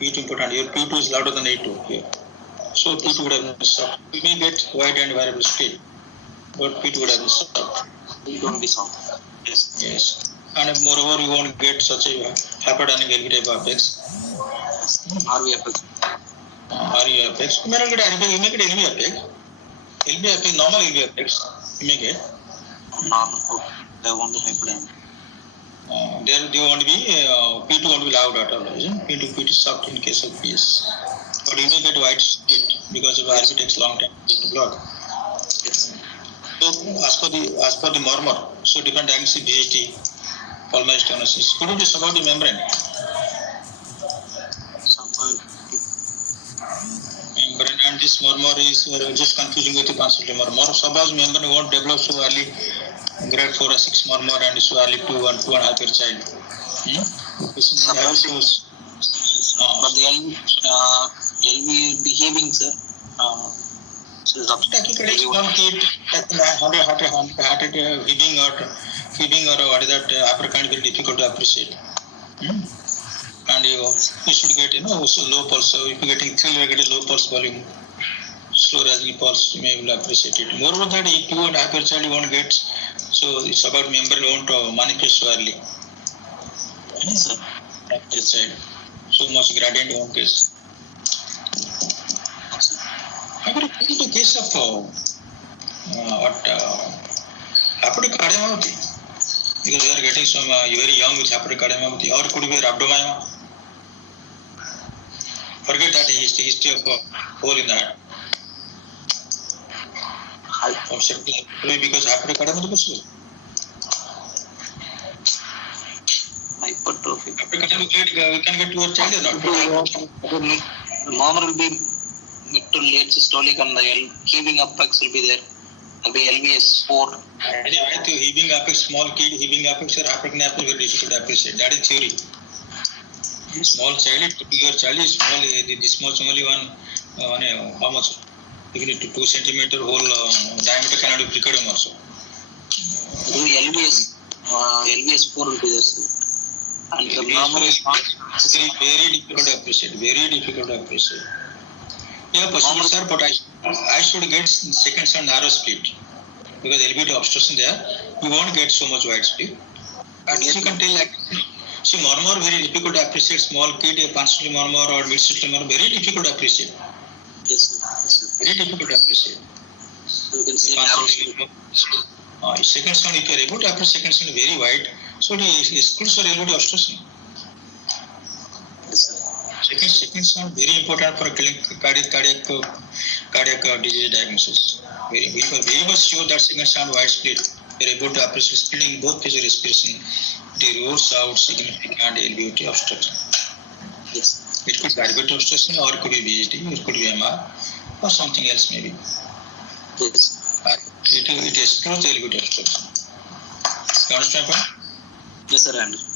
P2 important. Your P2 is louder than A2 here. So P2 would have been soft. You may get wide and variable speed, but P2 would have been soft. It will be soft. Yes. Yes. And moreover, you won't get such a hyperdynamic LV type of apex. RV apex. RV apex. You may not get apex. You may get LV apex. LV apex, normal LV apex. You may get. Normal. They won't be hyperdynamic. They won't be P2 won't be loud at all. P2 soft in case of PS. But you may get wide speed because of RV takes long time to block. Yes. So as per the murmur, so different angles VHT, pulmonary stenosis. Could you just about the membrane? Membrane and this murmur is just confusing with the consultative murmur. Suppose membrane won't develop so early, grade 4 or 6 murmur and so early to 2.5 year child. But the LV behaving, sir. So heaving or what is that upper kind very difficult to appreciate. And you should get low pulse. So if you are getting 3, you are getting low pulse volume, slow rising pulse, you may will appreciate it. Moreover, that if you and hyper child you won't get, so it's about membrane won't manifest so early. Yes, sir. This side, so much gradient won't get. However, in the case of hepatic cardiomyopathy, because we are getting some very young with hepatic cardiomyopathy, or could be rhabdomyoma. Forget that history of hole in the heart. Because hepatic cardiomyopathy is possible. Hypertrophy. Hepatic cardiomyopathy we can get to a child or not. Normal will be mid to late systolic and the heaving apex will be there. Will be LVS4. I think heaving apex, small kid, heaving apex or hypercapnia very difficult to appreciate. That is theory. Small child, your child is small, this much only one, how much? Even 2 centimeter whole diameter cannot be precodum also. LVS4 will be there, sir. And the normal is very difficult to appreciate. Very difficult to appreciate. Yeah, possible, sir, but I should get second and narrow split because LV obstruction there, you won't get so much wide split. At least you can tell like, see, murmur very difficult to appreciate. Small kid, a pansily murmur or mid system murmur, very difficult to appreciate. Yes, sir. Yes, sir. Very difficult to appreciate. So you can say narrow split. Second sound, if you are able to appreciate second sound very wide, so it excludes your LV obstruction. Yes, sir. Second sound very important for cardiac disease diagnosis. We were very much sure that second sound wide split. We are able to appreciate split in both phases of respiration. The rules out significant LVOT obstruction. Yes. It could be diabetic obstruction or it could be VHD, it could be MR or something else maybe. Yes. It excludes the LVOT obstruction. You understand my point? Yes, sir, I understand.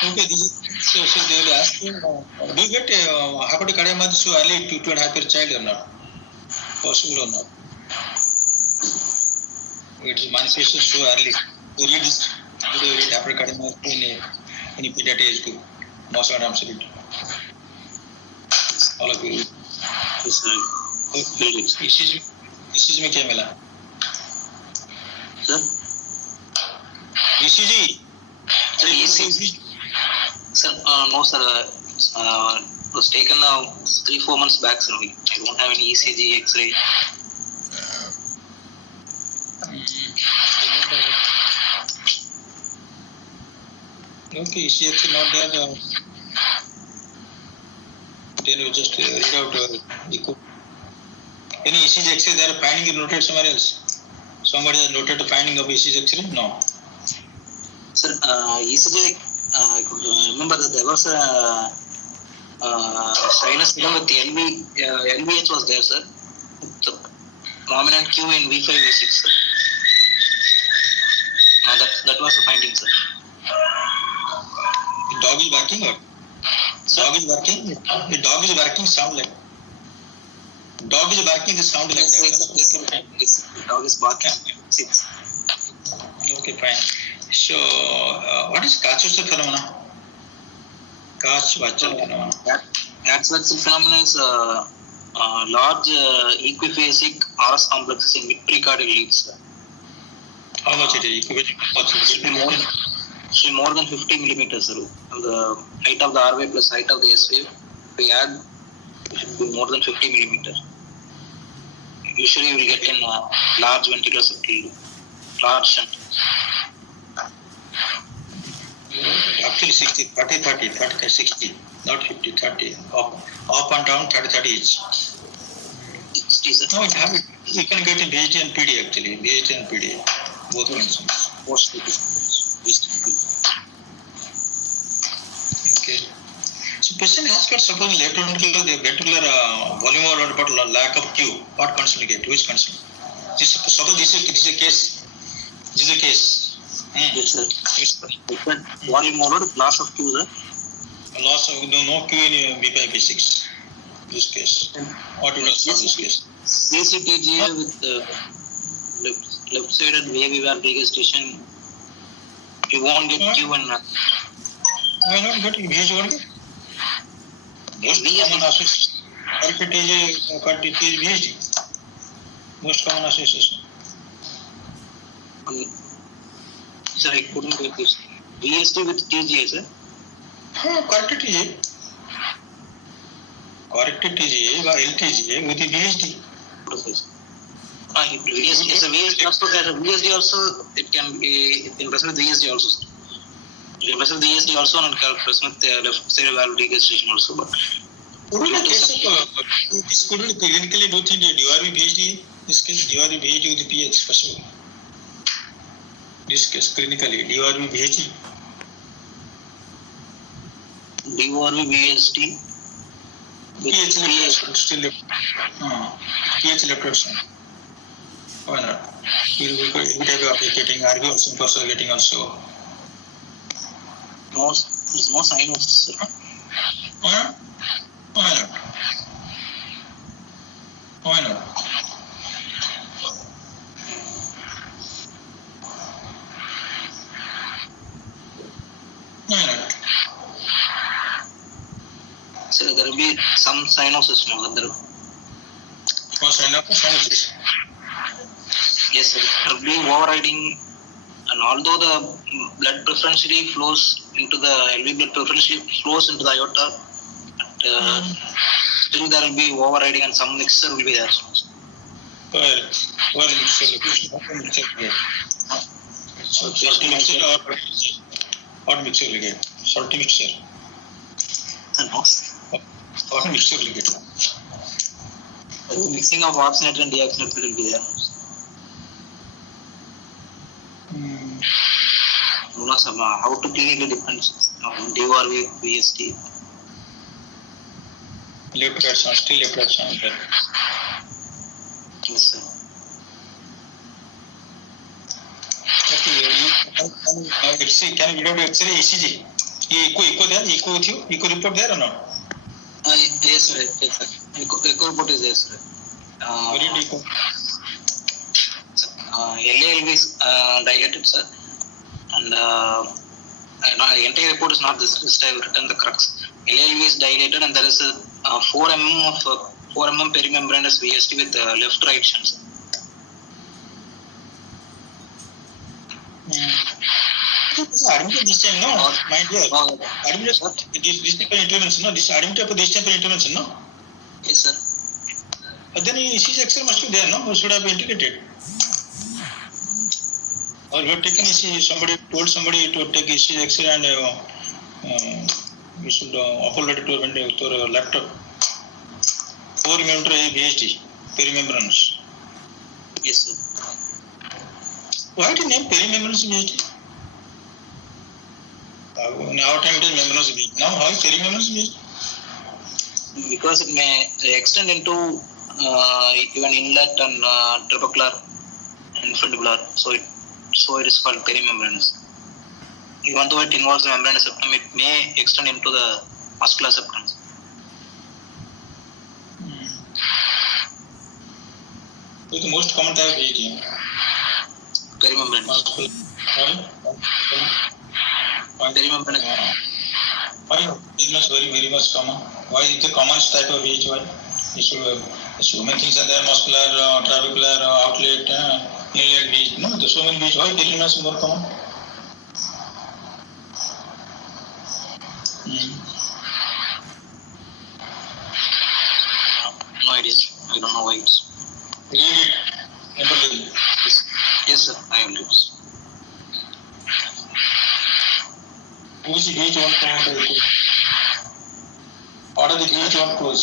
Okay, this is, so they will ask you, do you get hepatic cardiomyopathy so early to 2.5 year child or not? Possible or not? It is manifested so early. You read hepatic cardiomyopathy in a pediatric age group. Most of the time, all of you. Yes, sir. ECG में क्या मिला? Sir? ECG. Sir, ECG. Sir, no, sir. It was taken 3-4 months back, sir. I don't have any ECG, X-ray. Okay, ECG is not there. Then you just read out echo. Any ECG X-ray they are finding it noted somewhere else? Somebody has noted the finding of ECG X-ray? No. Sir, ECG, I could remember that there was a sinus rhythm with the LVH was there, sir. The prominent Q in V5, V6, sir. That was the finding, sir. The dog is barking or? Dog is barking? The dog is barking sound like. Dog is barking, the sound like that. Yes, the dog is barking. Okay, fine. So, what is Kachusa phenomena? Cash Vachal, Axel phenomenon is large equiphasic RS complexes in mid-precardial leads. how much it is? Should be more than 50 millimeters. Sir. The height of the R wave plus height of the S wave, if we add, it should be more than 50 millimeters. Usually, we will get in large ventricular septal, large shunt. Actually 60, 30, 60, not 50, 30. Up and down 30 each. 60, sir. No, you can get in VHD and PD actually. VHD and PD, both conditions. Okay. So patient has got suppose left ventricular, the ventricular volume overload but lack of Q. What condition you get? Which condition? Suppose this is a case. This is a case. Yes, sir. Volume overload, loss of Q, sir. Loss of no Q in B5, B6. This case. What would have solved this case? CCTGA with left-sided wavy valve registration. You won't get Q and Why not get VHD? Most common association. VHD. Most common association. Sir, I couldn't get this. VST with TGA, sir? Corrected TGA. Corrected TGA by LTGA with the VHD. VSD also, it can be in present with VSD also, sir. You can present VSD also and present with the left side valve registration also, but this couldn't clinically do thing DRV VHD. This case DRV VHD with the PH for sure. This case clinically DRV VHD. DRV VSD PH left still left. PH left option. Why not? You would have getting RV also, imposter getting also. No, there's no sign of sir. Why not? Why not? Why not? Why not? So there will be some cyanosis, no? There What sign up? Cyanosis. yes, sir. There will be overriding, and although the blood preferentially flows into the LV blood preferentially flows into the aorta, but still there will be overriding and some mixture will be there. Where mixture location? What mixture you get? Salty mixture or what mixture you get? Salty mixture. What mixture will you get? Mixing of oxygenated and deoxygenated will be there. How to clinically differentiate DRV, VST. Left right sound, still left right sound there. Yes, sir. Okay, X-ray, can you do X-ray ECG? Echo there, echo with you? Echo report there or not? Yes, sir. Yes, sir. Echo report is there, sir. Where did echo? LALV is dilated, sir. And entire report is not this time written the crux. LALV is dilated and there is a 4 mm of 4 mm perimembranous VST with left right shunt. Admitted this time, no, my dear. Admitted this type of intervention, no. This admitted for this type of intervention, no. Yes, sir. But then ECG X-ray must be there, no? It should have been integrated. Or you have taken ECG, somebody told somebody to take ECG X-ray and you should upload it to your laptop. 4 mm VHD, perimembranous. Yes, sir. Why do you name perimembranous VHD? In our time it is membranous VHD. Now how is perimembranous VHD? Because it may extend into even inlet and trabecular and fundibular. So it is called perimembranous. Even though it involves the membranous septum, it may extend into the muscular septum. So the most common type of VHD. Perimembranous. Muscular. Why? Perimembranous. Why Illness very much common. Why is the commonest type of VH? Why? So many things are there: muscular, trabecular, outlet, inlet VH. No, there's so many VH. Why illness is more common? No idea. I don't know why it's. Read it. Never Yes, sir. I am it. Which VH one common? What are the VH one close?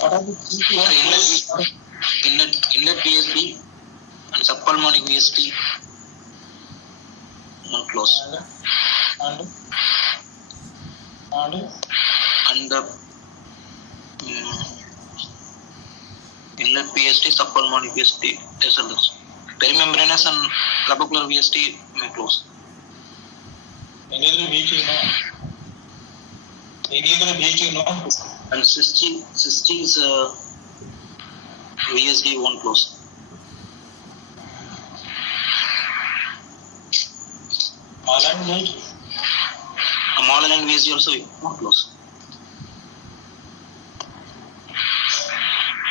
What are the VH one close? Inlet VSD and subpulmonic VSD not close. And the inlet VSD, subpulmonic VSD, SLS. Perimembranous and trabecular VSD may close. Any other VH you know? Any other VH you know? And cysti's VSD won't close. Malan VH? Malan VSD also won't close.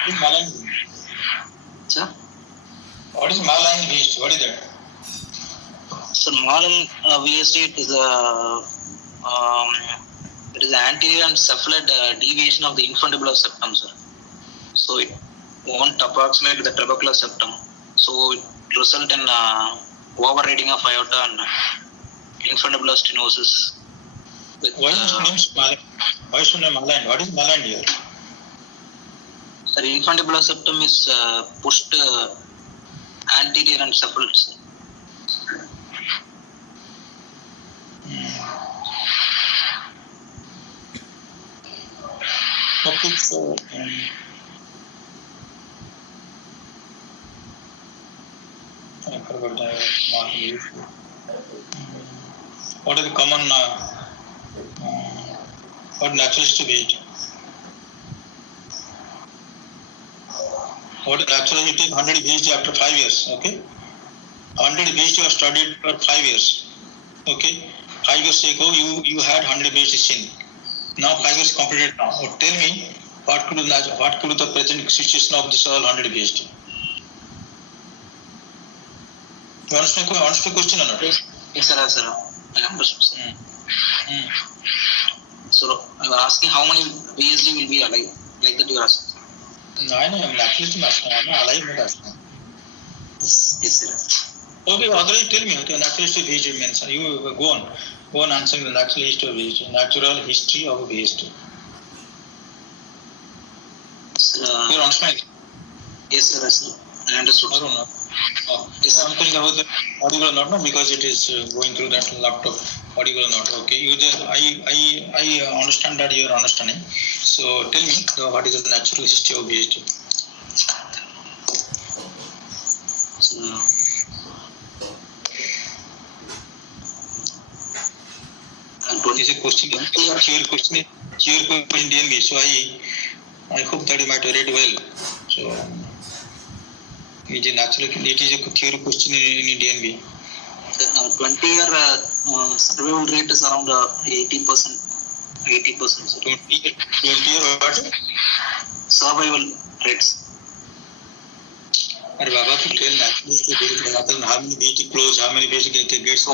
What is Malan? Sir? What is Malan VH? What is that? So Malan VSD is it is an anterior and cephalad deviation of the infundibular septum, sir. So it won't approximate the trabecular septum. So it result in overriding of aorta and infundibular stenosis. Why is the name Malan? Why is the name Malan? What is Malan here? Sir, infundibular septum is pushed anterior and cephalad, sir. Okay, so I forgot the what are the common what naturalist weight? What is natural? You take 100 VHD after 5 years, okay? 100 VHD you have studied for 5 years, okay? 5 years ago you had 100 VHD sin. Now 5 years completed now. So tell me what could the present situation of this all 100 VHD? You understand the question or not? Yes, sir. I understood, sir. So I was asking how many VSD will be alive, like that you asked. No, I know. I'm naturalist asking. I'm not alive not asking. Yes, sir. Okay, otherwise tell me what the naturalist VHD means. You go on answering the natural history of VHD. Natural history of VHD. You understand? Yes, sir. I understood. I don't know. Yes, I'm telling about the audible or not, because it is going through that laptop. Audible or not? Okay. You just I understand that you are understanding. So tell me what is the natural history of VHD? This is a question. Your question DNB. So I hope that you might have read well. So it is a theory question in DNB. 20-year survival rate is around 80%. 80%. 20-year what? Survival rates. Baba, to tell naturally how many BT close, how many basically gets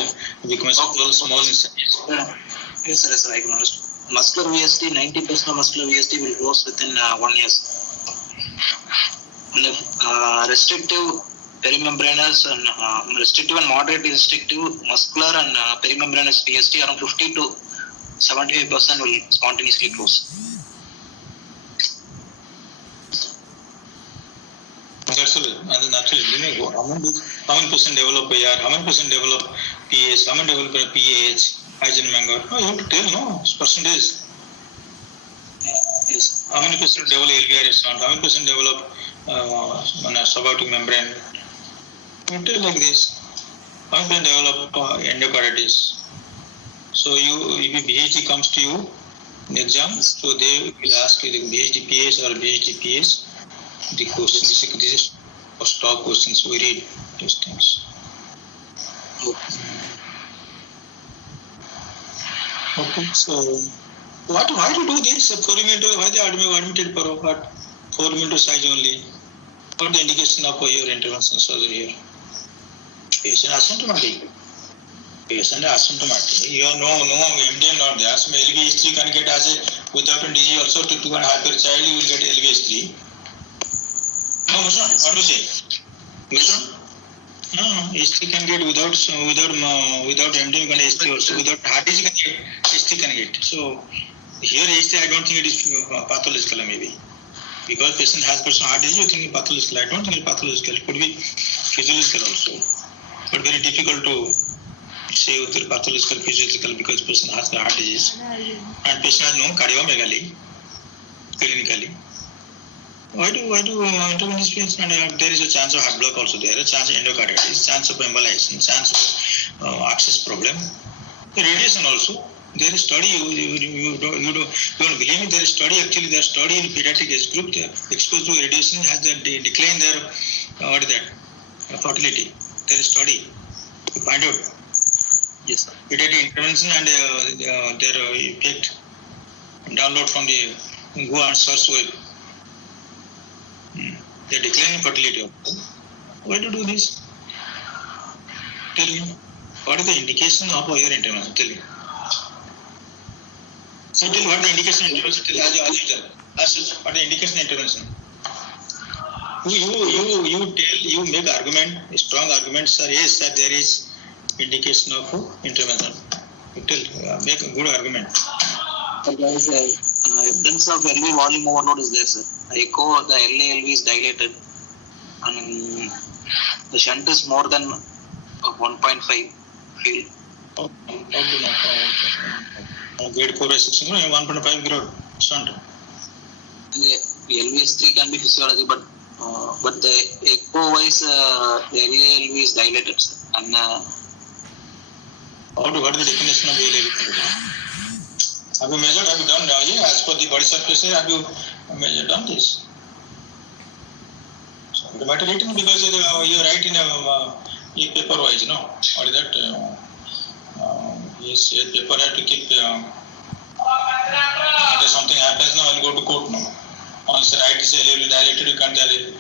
become small in size. Yes, sir. I can understand. Muscular VSD, 90% of muscular VSD will close within 1 year. And if restrictive perimembranous and restrictive and moderate restrictive muscular and perimembranous VSD, around 50 to 75% will spontaneously close. That's all. And naturally, how many percent develop AR, how many percent develop PS, how many develop PAH, Eisenmenger? No, you have to tell, no, percentage. Yes. How many percent develop LVR sound, how many percent develop subaortic membrane? You tell like this. How many percent develop endocarditis? So if VHD comes to you in exam, so they will ask you the VHD PS or VHD PS. The question, this is for stock questions, we read these things. Okay, so Why to do this? 4 millimeter, why they admitted for what? 4 millimeter size only. What the indication of your intervention surgery here? Patient asymptomatic. Patient asymptomatic. You have no MDN not there. So LVH3 can get as a without a disease also to 2.5 year child you will get LVH3. No, Mushan, what do you say? Mushan? No, H3 can get without MDN you can H3 also. Without heart disease can get H3 can get. So here H3 I don't think it is pathological maybe. Because patient has got some heart disease, you think it's pathological. I don't think it's pathological. It could be physiological also. But very difficult to say whether pathological, physiological because patient has the heart disease. And patient has no cardiomegaly clinically. Why do intervene this patient? There is a chance of heart block also there, a chance of endocarditis, chance of embolization, chance of access problem. The radiation also. There is study, you don't believe me, there is study, actually there is study in pediatric age group, exposed to radiation has declined their fertility. There is study to find out. Yes, sir. Pediatric intervention and their effect. Download from the Go and search web. They decline fertility. Why to do this? Tell me. What is the indication of your intervention? Tell me. So tell what the indication of intervention? What the indication of intervention? You make argument, strong arguments, sir. Yes, sir, there is indication of intervention. You tell, make a good argument. There is evidence of LV volume overload is there, sir. Echo, the LALV is dilated, and the shunt is more than 1.5 field. Grade 4 section, 1.5 grade shunt. The LVS3 can be physiology, but the echo wise, the LALV is dilated, sir. And what is the definition of LALV? Have you measured? Have you done? As per the body surface, have you done this? So the matter written because you write in a paper wise, no? What is that? Yes, a paper had to keep. If something happens now, I'll go to court now. Once the right is a little dilated, you can't tell it.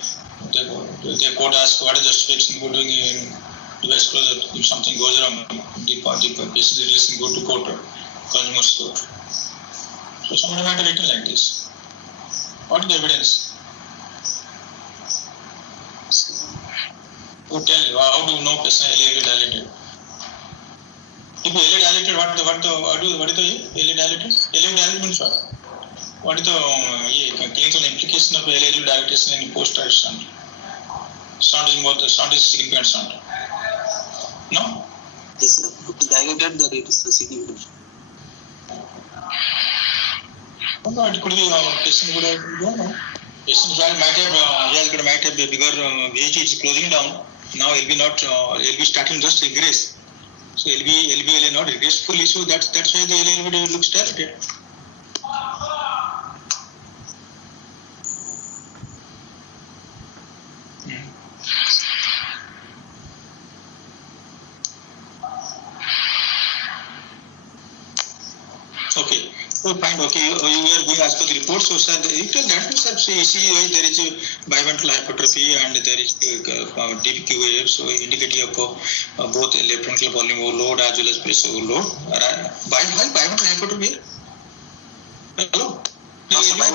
The court asks what is justification for doing in device closure. If something goes wrong, the patient is go to court, consumer court. So somebody might have written like this. What is the evidence? Who tell you? How do you know patient LA dilated? If LA dilated, what is the LA dilated? LA dilated means what? What is the clinical implication of LA dilatation in post-dilated shunt? Shunt is significant shunt. No? yes, sir. If it's dilated, then it is significant. No, it could be patient would have don't know. Patient might have a bigger VH is closing down. Now LV starting just regress. So LV not regress fully. So that's why the LV looks dilated. Okay. So fine. Okay. You are going as per the report. So sir, you tell that to sir. ECG there is a biventral hypertrophy and there is deep Q wave. So indicative of both left ventricular volume overload as well as pressure overload. Why biventral hypertrophy? Hello. Biventral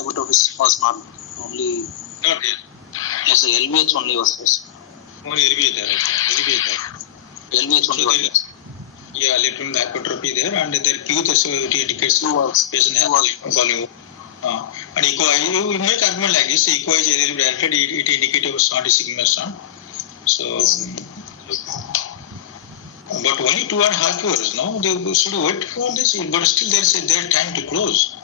hypertrophy was not only. Not there. Yes, sir. LVH only was first. Only LVH there. LVH only was there. Yeah, lateral hypertrophy there, and their Q so it indicates patient has volume. And echo, you make argument like this. Echo is a little dilated. It indicates not a sigma shunt. So, but only 2.5 hours. No, they should wait for this. But still, there is their time to close.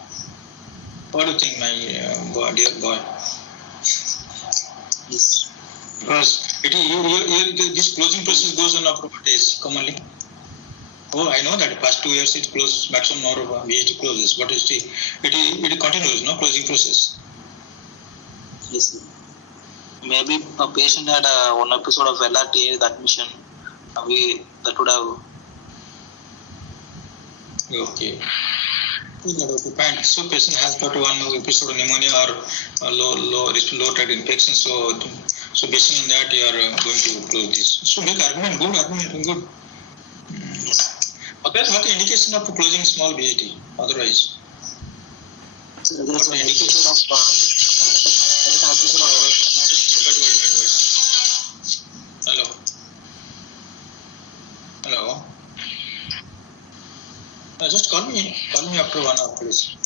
What do you think, my dear boy? Yes. Because this closing process goes on appropriate days commonly. Oh, I know that past 2 years it closes, maximum number of VH closes, but it continues, no closing process. Yes, sir. Maybe a patient had one episode of LRTA, the admission, that would have. Okay. Okay, fine. So patient has got one episode of pneumonia or low tide infection. So based on that, you are going to close this. So make argument, good. Yes. Okay, what the indication of closing small BAT? Otherwise, So there's an indication of Hello. Just call me after 1 hour, please.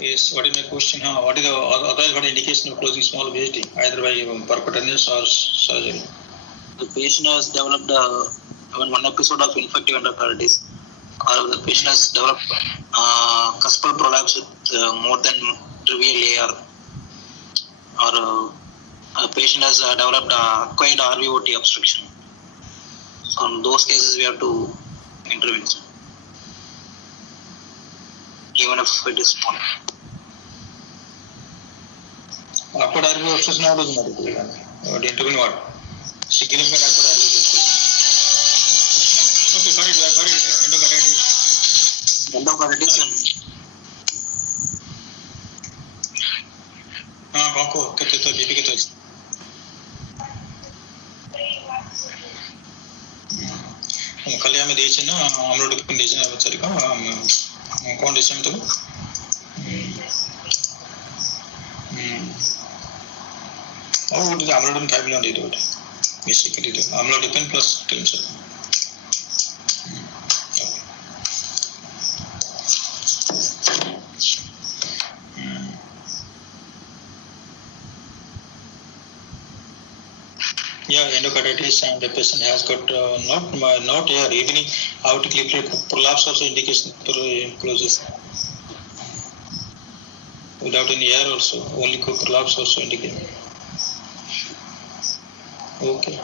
Yes, what is my question? What is the otherwise what indication of closing small VHD, either by percutaneous or surgery? the patient has developed one episode of infective endocarditis, or the patient has developed cuspal prolapse with more than trivial AR, or a patient has developed acquired RVOT obstruction. So in those cases, we have to intervene, even if it is small. Acquired RV obstruction, how does it matter? Intervene what? Significant acquired RV obstruction. Okay, correct. Endocarditis. Endocarditis and Gonko, keto, BP keto. खाली हमें देखे ना हम लोग depend देखे ना बच्चे का कौन देखे हम तो और वो हम लोग ने 5 मिलियन दे दो बेसिकली तो हम लोग depend plus tension Yeah, endocarditis, and the patient has got not here evening aortic prolapse also indication closes without any air also, only prolapse also indicating. Okay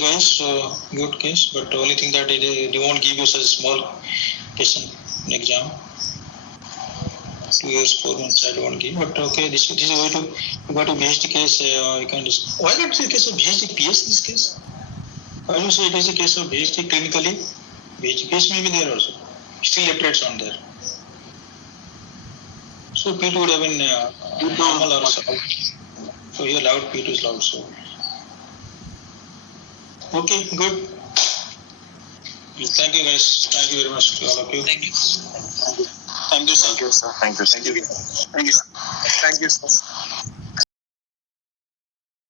guys, so good case, but the only thing that they won't give you such a small patient in exam. 2 years, 4 months, I don't give, but okay, this is a way to, you got a BHD case, you can discuss. Why not the case of BHD PS in this case? Why do you say it is a case of BHD clinically? BHD PS may be there also, still left rates on there. So P2 would have been normal or so. So here loud, P2 is loud, so. Okay, good. Thank you guys, thank you very much to all of you. thank you. Thank you, sir. Thank you, sir. Thank you, sir. Thank you, sir.